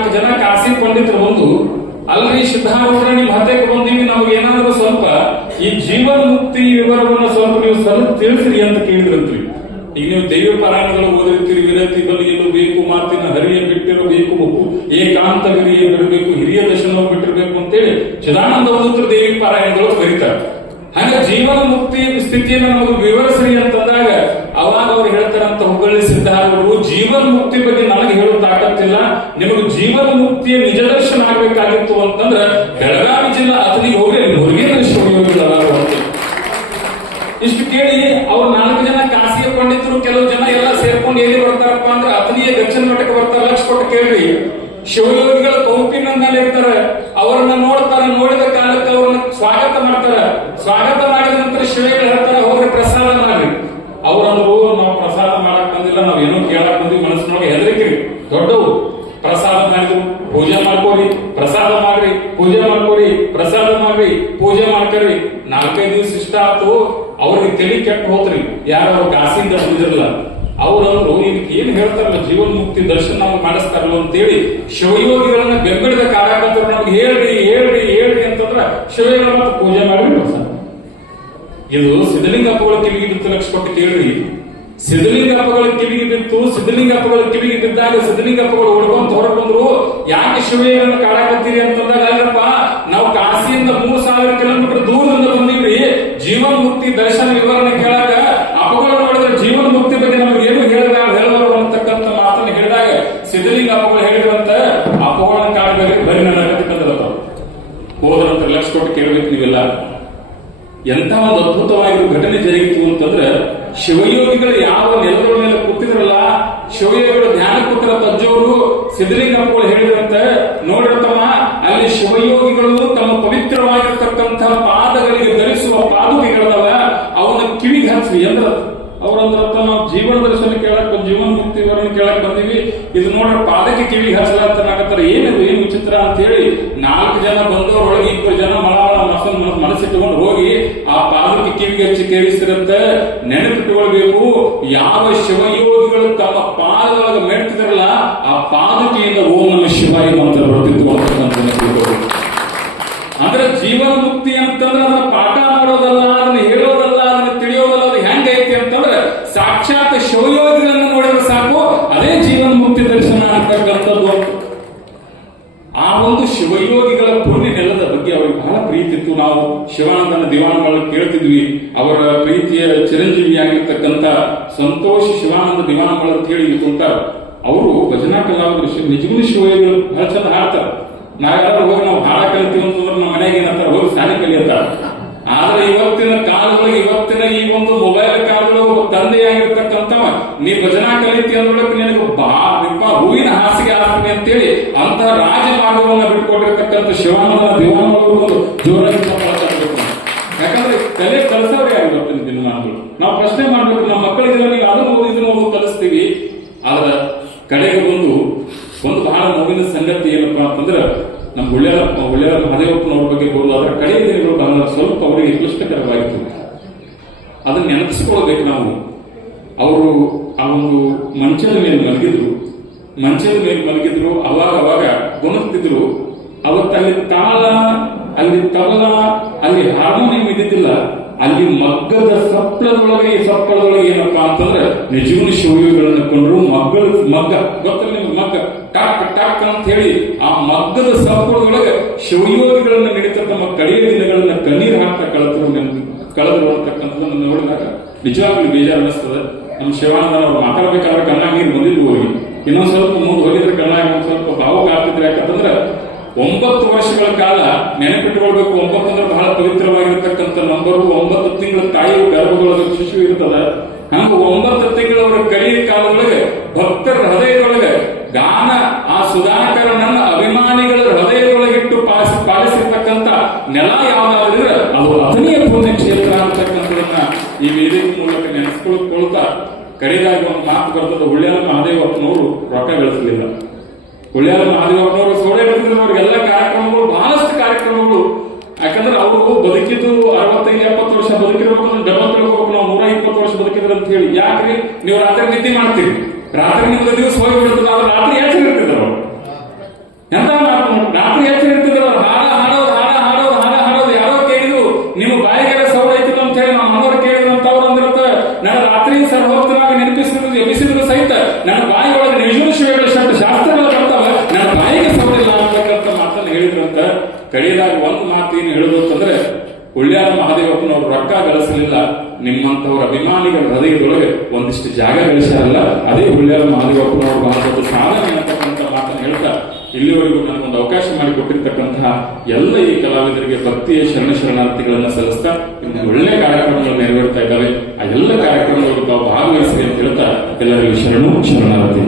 ನಾಲ್ಕು ಜನ ಕಾಸಿ ಪಂಡಿತರು ಒಂದು ಅಲ್ರಿ ಸಿದ್ಧಾರೂಢ ನಿಮ್ ಹತ್ಯಕ್ಕೆ ಬಂದೀವಿ, ನಮ್ಗೆ ಏನಾದ್ರೂ ಸ್ವಲ್ಪ ಈ ಜೀವನ್ ಮುಕ್ತಿ ವಿವರವನ್ನ ಸ್ವಲ್ಪ ನೀವು ಸ್ವಲ್ಪ ತಿಳಿಸ್ರಿ ಅಂತ ಕೇಳಿದ್ರಂತ್ರಿ. ಈಗ ನೀವು ದೈವ ಪರಾಣಗಳು ಓದಿರ್ತೀರಿ ವಿರತಿ ಬಲಿಯಲು ಬೇಕು ಮಾತಿನ ಹರಿಯ ಬಿಟ್ಟಿರಬೇಕು ಏಕಾಂತಗಿರಿಯ ಬಿಡಬೇಕು ಹಿರಿಯ ದರ್ಶನ ಬಿಟ್ಟಿರಬೇಕು ಅಂತೇಳಿ ಚಿದಾನಂದ ಅವಧೂತರ ದೇವಿ ಪಾರಾಯಣಗಳು ಬರೀತಾರೆ. ಹಾಗೆ ಜೀವನ ಮುಕ್ತಿ ಸ್ಥಿತಿಯನ್ನು ನಮಗೆ ವಿವರಿಸ್ರಿ ಅಂತಂದಾಗ ಅವಾಗ ಅವ್ರು ಹೇಳ್ತಾರಂತ ಹುಬ್ಬಳ್ಳಿ ಸಿದ್ಧಾರೂಢರು ಜೀವನ ಮುಕ್ತಿ ಬಗ್ಗೆ ನನಗೆ ಹೇಳೋ ತಾಕತ್ತಿಲ್ಲ ನಿಮಗೆ ಜೀವನ ಮುಕ್ತಿಯ ನಿಜದರ್ಶನ ಆಗ್ಬೇಕಾಗಿತ್ತು ಅಂತಂದ್ರೆ ಬೆಳಗಾವಿ ಜಿಲ್ಲಾ ಅತನಿಗೆ ಹೋಗಿ ಅಂತ ಇಷ್ಟು ಕೇಳಿ ಅವ್ರು ನಾಲ್ಕು ಜನ ಖಾಸಗಿ ಪಂಡಿತರು, ಕೆಲವು ಜನ ಎಲ್ಲ ಸೇರ್ಕೊಂಡು ಎಲ್ಲಿ ಬರ್ತಾರಪ್ಪ ಅಂದ್ರೆ ಅತನಿಯ ದಕ್ಷಿಣ ಮಠಕ್ಕೆ ಬರ್ತಾರೆ. ಲಕ್ಷ ಕೊಟ್ಟು ಕೇಳ್ರಿ. ಶಿವಯೋಗಿಗಳ ಕೌಪಿನ ಮೇಲೆ ಇರ್ತಾರೆ. ಅವರನ್ನ ನೋಡ್ತಾರೆ. ನೋಡಿದ ಕಾಲಕ್ಕೆ ಅವ್ರನ್ನ ಸ್ವಾಗತ ಮಾಡ್ತಾರೆ. ಸ್ವಾಗತ ಮಾಡಿದ ನಂತರ ಶಿವಯೋಗಿಗಳು ಹೇಳ್ತಾರೆ ಹೋಗ್ರಿ ಪ್ರಸಾದ ಮಾಡ್ರಿ ಅವ್ರಂದ್ರು ನಾವು ಪ್ರಸಾದ ಮಾಡಕ್ ಬಂದಿಲ್ಲ ನಾವ್ ಏನೋ ಕೇಳಕ್ ಬಂದಿವಿ ಮನಸ್ಸಿನೊಳಗೆ ಹೆದರಿಕಿರಿ ದೊಡ್ಡವು ಪ್ರಸಾದ ಮಾಡಿದ್ರು ಪೂಜೆ ಮಾಡ್ಕೋರಿ ಪ್ರಸಾದ ಮಾಡ್ರಿ ಮಾಡ್ಕೋರಿ ಪ್ರಸಾದ ಮಾಡ್ರಿ, ಪೂಜೆ ಮಾಡ್ಕರಿ ನಾಲ್ಕೈದು ದಿವಸ ಇಷ್ಟ ಆತು, ಅವ್ರಿಗೆ ತಲೆ ಕೆಟ್ಟ ಹೋತ್ರಿ. ಯಾರು ಅವ್ರ ಕಾಸಿಂದ ಬಂದಿರಲ್ಲ. ಅವ್ರಂದ್ರು ಇದಕ್ಕೆ ಏನ್ ಹೇಳ್ತಾರಲ್ಲ, ಜೀವನ್ ಮುಕ್ತಿ ದರ್ಶನ ನಮ್ಗೆ ಮಾಡಿಸ್ತಾರಲ್ಲ ಅಂತೇಳಿ ಶಿವಯೋಗಿಗಳನ್ನ ಬೆಂಬಲಿದ ಕಾರ್ಯಕರ್ತರು ನಮ್ಗೆ ಹೇಳ್ರಿ ಹೇಳ್ರಿ ಹೇಳ್ರಿ ಅಂತಂದ್ರ ಶಿವಯೋಗ ಮತ್ತೆ ಪೂಜೆ ಮಾಡಿ ಇದು ಸಿದ್ಧಲಿಂಗಪ್ಪಗಳ ಕಿವಿಗೆ ಬಿತ್ತು ಲಕ್ಷ ಕೊಟ್ಟು ಕೇಳ್ರಿ. ಸಿದ್ಧಲಿಂಗಪ್ಪಗಳ ಕಿವಿಗೆ ಬಿತ್ತು ಸಿದ್ಧಲಿಂಗಪ್ಪಗಳ ಕಿವಿಗೆ ಬಿದ್ದಾಗ ಸಿದ್ಧಲಿಂಗಪ್ಪಗಳು ಹೊಡ್ಕೊಂಡು ಹೊರಗೆ ಬಂದ್ರು. ಯಾಕೆ ಶಿವಯ್ಯನನ್ನು ಕಾಡಾಕತ್ತೀರಿ ಅಂತಂದಾಗ ಅಲ್ಲಪ್ಪ, ನಾವು ಕಾಶಿಯಿಂದ ಮೂರ್ ಸಾವಿರ ಕಿಲೋಮೀಟರ್ ದೂರದಿಂದ ಬಂದಿವಿ ಜೀವನ್ ಮುಕ್ತಿ ದರ್ಶನ ವಿವರಣೆ ಕೇಳಾಕ ಅಪಗಳ ನೋಡಿದ್ರೆ ಜೀವನ್ ಮುಕ್ತಿ ಬಗ್ಗೆ ನಮ್ಗೆ ಏನು ಹೇಳಿದ ಹೇಳಬಾರದು ಅಂತಕ್ಕಂಥ ಮಾತನ್ನು ಹೇಳಿದಾಗ ಸಿದ್ಧಲಿಂಗ ಅಪ್ಪಗಳು ಹೇಳಿದ್ರಂತ ಅಪಗಳನ್ನ ಕಾಡಬೇಕು ಬರೀ ನನ್ನ ಹೋದ್ರಂತ ಲಕ್ಷ ಕೊಟ್ಟು ಕೇಳ್ಬೇಕು ನೀವೆಲ್ಲ. ಎಂತ ಒಂದು ಅದ್ಭುತವಾಗಿರೋ ಘಟನೆ ಜರುಗಿತು ಅಂತಂದ್ರೆ ಶಿವಯೋಗಿಗಳು ಯಾವ ನೆಲಗಳ ಮೇಲೆ ಕೂತಿದ್ರಲ್ಲ, ಶಿವಯೋಗಿಗಳು ಧ್ಯಾನ ಕೂತಿರ ತಜ್ಜವರು ಸಿದ್ಧಲಿಂಗಪ್ಪಗಳು ಹೇಳಿದ್ರಂತೆ ನೋಡಿರ್ತಮ್ಮ ಅಲ್ಲಿ ಶಿವಯೋಗಿಗಳು ತಮ್ಮ ಪವಿತ್ರವಾಗಿರ್ತಕ್ಕಂತಹ ಪಾದಗಳಿಗೆ ಧರಿಸುವ ಪಾದುಕೆಗಳದವ, ಅವನ ಕಿವಿಗೆ ಹಚ್ಚಿ ಎಂದ್ರ. ಅವರಂದ್ರ ನಾವು ಜೀವನ ದರ್ಶನ ಕೇಳಕ್ ಜೀವನ ಮುಕ್ತಿ ವರ್ಣ ಕೇಳಕ್ ಬಂದೀವಿ. ಇದು ನೋಡ್ರ ಪಾದಕ್ಕೆ ಕಿವಿಗೆ ಹಚ್ಚಲಾಗ್ತಾರ ಏನಿದು, ಏನು ವಿಚಿತ್ರ ಅಂತ ಹೇಳಿ ನಾಲ್ಕು ಜನ ಬಂದವರೊಳಗೆ ಇಬ್ಬರು ಕಿವಿಗೆ ಕೇಳಿಸಿರುತ್ತೆ ಕೇಳಿಸಿರಂತೆ ನೆನಪಿಟ್ಟುಕೊಳ್ಬೇಕು ಯಾವ ಶಿವಯೋಗಿಗಳು ತಮ್ಮ ಪಾದದೊಳಗೆ ಮೆಡ್ತಿದ್ರಲ್ಲ ಆ ಪಾದಕೆಯಿಂದ ಓಂ ನಮ ಶಿವಾಯ ಮಂತ್ರ ನೆನಪಿಟ್ಕೊಳ್ಬೇಕು. ಅಂದ್ರೆ ಜೀವನ ಮುಕ್ತಿ ಅಂತಂದ್ರೆ ಅದನ್ನ ಪಾಠ ಮಾಡೋದಲ್ಲ, ಅದನ್ನ ಹೇಳೋದಲ್ಲ, ಅದನ್ನ ತಿಳಿಯೋದಲ್ಲ, ಅದು ಹೆಂಗೈತಿ ಅಂತಂದ್ರೆ ಸಾಕ್ಷಾತ್ ಶಿವಯೋಗಿಗಳನ್ನು ನೋಡಿದ್ರೆ ಸಾಕು, ಅದೇ ಜೀವನ ಮುಕ್ತಿ ದರ್ಶನ ಅಂತಕ್ಕಂಥದ್ದು ಅಂತ. ಆ ಒಂದು ಶಿವಯೋಗಿಗಳ ಪುಣ್ಯ ನೆಲದ ಬಗ್ಗೆ ಅವರಿಗೆ ಬಹಳ ಪ್ರೀತಿ ಇತ್ತು ನಾವು ಶಿವಾನಂದನ ದಿವಾನಗಳನ್ನು ಕೇಳ್ತಿದ್ವಿ. ಅವರ ಪ್ರೀತಿಯ ಚಿರಂಜೀವಿಯಾಗಿರ್ತಕ್ಕಂಥ ಸಂತೋಷ ಶಿವಾನಂದ ದಿವಾನಗಳು ಅಂತ ಹೇಳಿ ಅವರು ಭಜನಾ ಕಲಾವಿದರು ನಿಜವೂ ಶಿವಯೋಗಿಗಳು ಬಹಳ ಚಂದ ಹಾಡ್ತಾರೆ. ನಾವೆಲ್ಲರೂ ಹೋಗಿ ನಾವು ಹಾಡ ಕಲಿತೀವಿ ಅಂತಂದ್ರೆ ನಮ್ಮ ಮನೆಗೆ ಏನಂತಾರೆ, ಹೋಗಿ ಸ್ನಾನ ಕಲಿಯತ್ತಾರ ಆದ್ರೆ ಇವತ್ತಿನ ಕಾಲದಲ್ಲಿ ಇವತ್ತಿನ ಈ ಒಂದು ಮೊಬೈಲ್ ಕಾಲಗಳು ತಂದೆಯಾಗಿರ್ತಕ್ಕಂಥವ, ನೀ ಭಜನಾ ಕಲಿತಿ ಅಂದ್ರೆ ನಿನಗೆ ಬಾ ನಿಮ್ಮ ಹೂವಿನ ಹಾಸಿಗೆ ಆಗ್ತದೆ ಅಂತೇಳಿ ಅಂತಹ ರಾಜಮಾರ್ಗವನ್ನು ಬಿಟ್ಕೊಟ್ಟಿರ್ತಕ್ಕಂಥ ಶಿವಾನಂದ ದಿವಾನಗಳು ಒಂದು ಜೋರಾಗಿ ಚಪ್ಪಾಳೆ ತಟ್ಟಬೇಕು. ಯಾಕಂದ್ರೆ ಕಲೆ ಕಲಿಸೋರೇ ಯಾರು ಇವತ್ತಿನ ದಿನಮಾನಗಳು ನಾವು ಪ್ರಶ್ನೆ ಮಾಡಬೇಕು, ನಮ್ಮ ಮಕ್ಕಳಿಗೆಲ್ಲ ನೀವು ಅದನ್ನು ಓದಿದ್ರು ನಾವು ಕಲಿಸ್ತೀವಿ. ಆದ್ರೆ ಕಡೆಗೆ ಬಂದು ಒಂದು ಬಹಳ ನೋವಿನ ಸಂಗತಿ ಏನಪ್ಪಾ ಅಂತಂದ್ರೆ ನಮ್ಮ ಒಳ್ಳೆಯ ಒಳ್ಳೆಯ ಮಹದೇವಪ್ಪನವ್ರ ಬಗ್ಗೆ ಬರೋದಾದ್ರೆ ಕಡೆಯ ದಿನಗಳು ಬಹಳ ಸ್ವಲ್ಪ ಅವರಿಗೆ ಕ್ಲಿಷ್ಟಕರವಾಗಿತ್ತು ಅದನ್ನ ನೆನಪಿಸಿಕೊಳ್ಬೇಕು ನಾವು. ಅವರು ಆ ಒಂದು ಮಂಚದ ಮೇಲೆ ಮಲಗಿದ್ರು. ಮಂಚದ ಮೇಲೆ ಮಲಗಿದ್ರು, ಅವಾಗ ಅವಾಗ ಗುಣಿಸ್ತಿದ್ರು ಅವತ್ತಲ್ಲಿ ತಾಳ, ಅಲ್ಲಿ ತಬಲ, ಅಲ್ಲಿ ಹಾರ್ಮೋನಿಯಂ ಇದ್ದಿದ್ದಿಲ್ಲ. ಅಲ್ಲಿ ಮಗ್ಗದ ಸಪ್ಪಳದೊಳಗೆ ಸಪ್ಪಳದೊಳಗೆ ಏನಪ್ಪಾ ಅಂತಂದ್ರೆ ನಿಜವೂ ಶೌರ್ಯಗಳನ್ನು ಕೊಂಡ್ರು ಮಗ್ಗದ ಮಗ್ಗ, ಗೊತ್ತಲ್ಲ ನಿಮ್ಗೆ ಮಗ್ಗ? ಟಾಕ್ ಟಾಕ್ ಅಂತ ಹೇಳಿ ಆ ಮಗ್ಗದ ಸಪ್ಪಳದೊಳಗೆ ಶಿವಯೋಗಿಗಳನ್ನ ನಡೀತಾ ತಮ್ಮ ಕಡೆಯ ದಿನಗಳನ್ನ ಕಣ್ಣೀರ್ ಹಾಕ್ತಾ ಕಳೆದ್ರು ಕಳೆದ್ರು ಅಂತಕ್ಕಂಥದ್ದನ್ನು ನೋಡಿದಾಗ ನಿಜವಾಗ್ಲೂ ಬೇಜಾರು ಅನಿಸ್ತದೆ ನಮ್ಮ ಶಿವಾನಂದ ಅವರು ಮಾತಾಡ್ಬೇಕಾದ್ರೆ ಕಣ್ಣಾಗ ನೀರು ಹೋಗಿ. ಇನ್ನೊಂದ್ ಸ್ವಲ್ಪ ಮುಂದೆ ಹೋಗಿದ್ರೆ ಕಣ್ಣಾಗ ಒಂದ್ ಸ್ವಲ್ಪ ಭಾವುಕ ಆಗ್ತಿದ್ರೆ ಯಾಕಂತಂದ್ರೆ ಒಂಬತ್ತು ವರ್ಷಗಳ ಕಾಲ ನೆನಪಿಟ್ಕೊಳ್ಬೇಕು. ಒಂಬತ್ತು ಅಂದ್ರೆ ಬಹಳ ಪವಿತ್ರವಾಗಿರ್ತಕ್ಕಂಥ ನಂಬರು. ಒಂಬತ್ತು ತಿಂಗಳ ತಾಯಿ ಗರ್ಭದೊಳಗೆ ಶಿಶು ಇರ್ತದ. ಹಂಗ ಒಂಬತ್ತು ತಿಂಗಳವರ ಕಲಿಯ ಕಾಲದೊಳಗೆ ಭಕ್ತರ ಹೃದಯದೊಳಗೆ ಗಾನ, ಆ ಸುಧಾಕರನನ್ನ ಅಭಿಮಾನಿಗಳ ಹೃದಯದೊಳಗಿಟ್ಟು ಪಾಲಿಸಿ ಪಾಲಿಸಿರ್ತಕ್ಕಂಥ ನೆಲ ಯಾವ್ದಾದ್ರೆ ಅದು ಅತನಿಯ ಪುಣ್ಯ ಕ್ಷೇತ್ರ ಅಂತಕ್ಕಂಥದನ್ನ ಈ ವೇದಿಕೆ ಮೂಲಕ ನೆನೆಸ್ಕೊಳ್ಕೊಳ್ತಾ ಕಡೆಯದಾಗಿ ಒಂದು ಮಾತು ಬರ್ತದ. ಒಳ್ಳೆಯ ಮಹಾದೇವಪ್ಪನವರು ರೊಕ್ಕ ಗಳಿಸಲಿಲ್ಲ. ಗುಳ್ಯಾರ ಮಾದಿಗೌಡನವರು ಸೋಳೆ ಬಂದಿದ್ದವರಿಗೆಲ್ಲ ಕಾರ್ಯಕ್ರಮಗಳು, ಬಹಳಷ್ಟು ಕಾರ್ಯಕ್ರಮಗಳು. ಯಾಕಂದ್ರೆ ಅವರು ಬದುಕಿದ್ದು ಅರವತ್ತೈದು, ಎಪ್ಪತ್ತು ವರ್ಷ ಬದುಕಿರಬೇಕು ಅಂದ್ರೆ ಡಬಲ್ ತಿಳ್ಕೋಬೇಕು, ನಾವು ನೂರ ಇಪ್ಪತ್ತು ವರ್ಷ ಬದುಕಿದ್ರೆ ಅಂತ ಹೇಳಿ. ಯಾಕ್ರಿ? ನೀವು ರಾತ್ರಿ ನಿದ್ದೆ ಮಾಡ್ತೀವಿ ರಾತ್ರಿ ನಿಮ್ದು ದಿವಸ ಹೋಗಿ ಬಿಡ್ತದ ರಾತ್ರಿ ಎಚ್ಚರಿರ್ತಿದ್ರು ಎಂತ ರಾತ್ರಿ ಎಚ್ಚರಿರ್ತಿದ್ರು ಉಳ್ಳ್ಯಾರ ಮಹಾದೇವಪ್ಪನವ್ರು ರೊಕ್ಕ ಗಳಿಸಲಿಲ್ಲ ನಿಮ್ಮಂತವರ ಅಭಿಮಾನಿಗಳ ಹೃದಯದೊಳಗೆ ಒಂದಿಷ್ಟು ಜಾಗ ಗಳಿಸಲ್ಲ ಅದೇ ಉಳ್ಳ್ಯಾರ ಮಹಾದೇವಪ್ಪನವ್ರು ಬಹಳಷ್ಟು ಸಾಧನೆ ಅಂತಕ್ಕಂಥ ಮಾತನ್ನು ಹೇಳ್ತಾ ಇಲ್ಲಿವರೆಗೂ ನನಗೊಂದು ಅವಕಾಶ ಮಾಡಿಕೊಟ್ಟಿರ್ತಕ್ಕಂತಹ ಎಲ್ಲ ಈ ಕಲಾವಿದರಿಗೆ ಭಕ್ತಿಯ ಶರಣ ಶರಣಾರ್ಥಿಗಳನ್ನ ಸಲ್ಲಿಸ್ತಾ ಇನ್ನು ಒಳ್ಳೆ ಕಾರ್ಯಕ್ರಮಗಳು ನೆರವೇರ್ತಾ ಇದ್ದಾವೆ. ಆ ಎಲ್ಲ ಕಾರ್ಯಕ್ರಮಗಳು ತಾವು ಭಾಗವಹಿಸಿ ಅಂತ ಹೇಳ್ತಾ ಎಲ್ಲರಿಗೂ ಶರಣು ಶರಣಾರ್ಥಿ